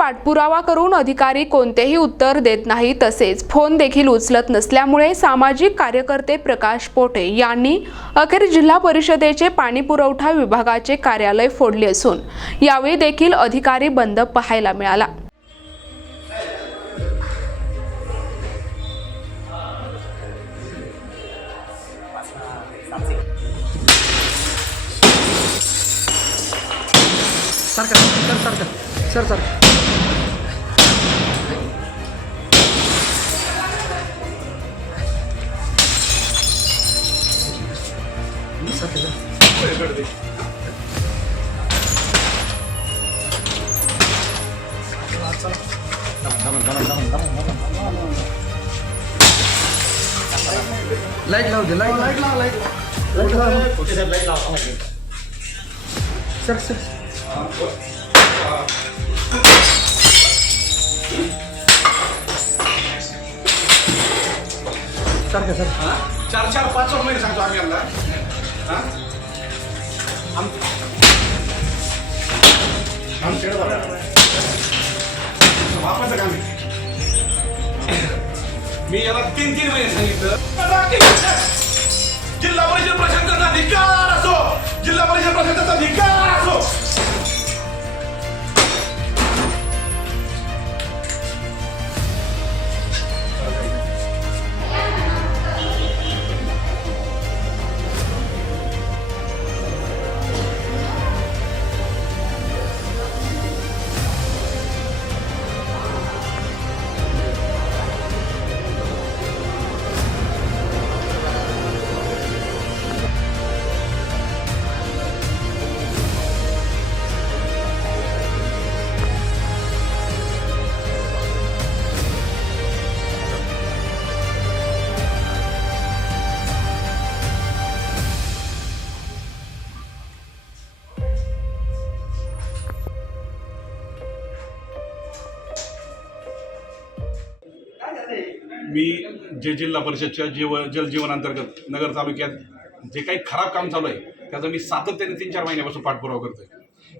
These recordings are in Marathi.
पाठपुरावा करून अधिकारी कोणतेही उत्तर देत नाही, तसेच फोन देखील उचलत नसल्यामुळे सामाजिक कार्यकर्ते प्रकाश पोटे यांनी अखेर जिल्हा परिषदेचे पाणी पुरवठा विभागाचे कार्यालय फोडले असून यावेळी देखील अधिकारी बंद पाहायला मिळाला। सर लाईट लाव दे, लाईट लाव सर सर 4-5 महिने सांगतो आम्ही यांना वापस काम मी याला 3 महिने सांगितलं। जिल्हा परिषद प्रशासनाचा अधिकार असो, जिल्हा परिषद प्रशासनाचा अधिकार असो, मी जे जिल्हा परिषदच्या जलजीवन अंतर्गत नगर तालुक्यात जे काही खराब काम चालू आहे त्याचा मी सातत्याने 3-4 महिन्यापासून पाठपुरावा करतोय।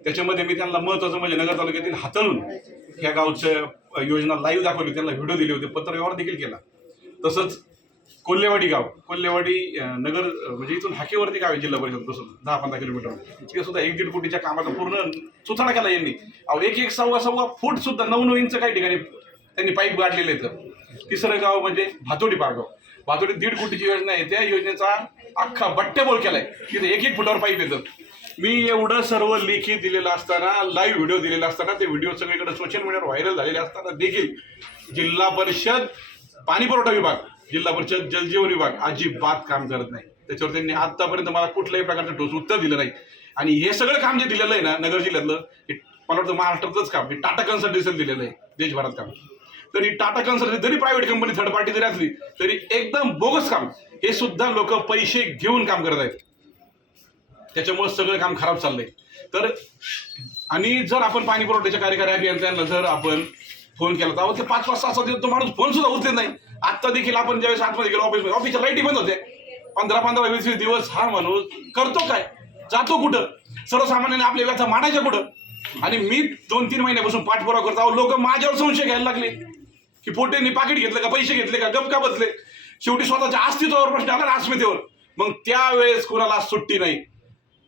त्याच्यामध्ये मी त्यांना महत्त्वाचं म्हणजे नगर तालुक्यातील हातळून ह्या गावच्या योजना लाईव्ह दाखवली, त्यांना व्हिडिओ दिले होते, पत्रव्यवहार देखील केला। तसंच कोल्हेवाडी नगर म्हणजे इथून हाकेवरती गाव आहे जिल्हा परिषद 10-15 किलोमीटर, तिथे सुद्धा 1-1.5 कोटीच्या कामाचा पूर्ण सुथाडा केला यांनी। 1-1 सव्वा फूट सुद्धा 9-9 इंच काही ठिकाणी त्यांनी पाईप गाडलेले आहेत। तिसरं गाव म्हणजे भातोडी पारगाव, भातोडी 1.5 कोटीची योजना आहे, त्या योजनेचा अख्खा बट्टेबोळ केलाय, तिथे 1-1 फुटावर पाईप येतं। मी एवढं सर्व लेखी दिलेलं असताना, लाईव्ह व्हिडिओ दिलेला असताना, ते व्हिडिओ सगळीकडे सोशल मीडियावर व्हायरल झालेले असताना देखील जिल्हा परिषद पाणी पुरवठा विभाग, जिल्हा परिषद जलजीवन विभाग अजिबात काम करत नाही। त्याच्यावर त्यांनी आतापर्यंत मला कुठल्याही प्रकारचं ठोस उत्तर दिलं नाही। आणि हे सगळं काम जे दिलेलं आहे ना नगर जिल्ह्यातलं, मला वाटतं महाराष्ट्रातच काम, हे टाटा कन्सल्टन्सीला दिलेलं आहे देशभरात काम। तरी टाटा कन्सल्टन्सी जरी प्रायव्हेट कंपनी थर्ड पार्टी जरी असली तरी एकदम बोगस काम, हे सुद्धा लोक पैसे घेऊन काम करत आहेत। त्याच्यामुळे सगळं काम खराब चाललंय। तर आणि जर आपण पाणी पुरवठ्याच्या कार्यकारी अभियंत्यांना जर आपण फोन केला तर ते 5-6 दिवस तो माणूस फोन सुद्धा उचलत नाही। आता देखील आपण ज्यावेळेस आतमध्ये गेलो ऑफिसच्या लाईटी बंद होते, 15-20 दिवस हा माणूस करतो काय, जातो कुठं, सर्वसामान्याने आपल्या व्यथा मांडायच्या कुठं। आणि मी 2-3 महिन्यापासून पाठपुरावा करतो, लोक माझ्यावर संशय घ्यायला लागले की पोटेंनी पाकिट घेतलं का, पैसे घेतले का, गप का बसले। शेवटी स्वतःच्या अस्तित्वावर प्रश्न आला, अस्मितेवर। मग त्यावेळेस कोणाला सुट्टी नाही।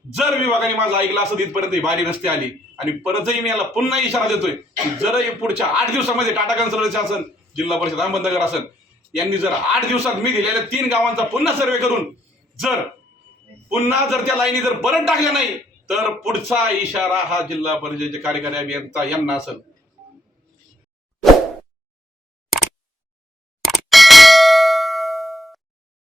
जर विभागाने माझं ऐकलं असं तिथपर्यंत ही बारी नसती आली। आणि परतही मी याला पुन्हा इशारा देतोय की जर पुढच्या 8 दिवसामध्ये टाटा कन्सल्टन्सी असेल, जिल्हा परिषद अहमदनगर असेल, यांनी जर 8 दिवसात मी दिलेल्या 3 गावांचा पुन्हा सर्वे करून जर त्या लाईनी जर परत टाकल्या नाही तर पुढचा इशारा हा जिल्हा परिषदेचे कार्यकारी अभियंता यांना असेल।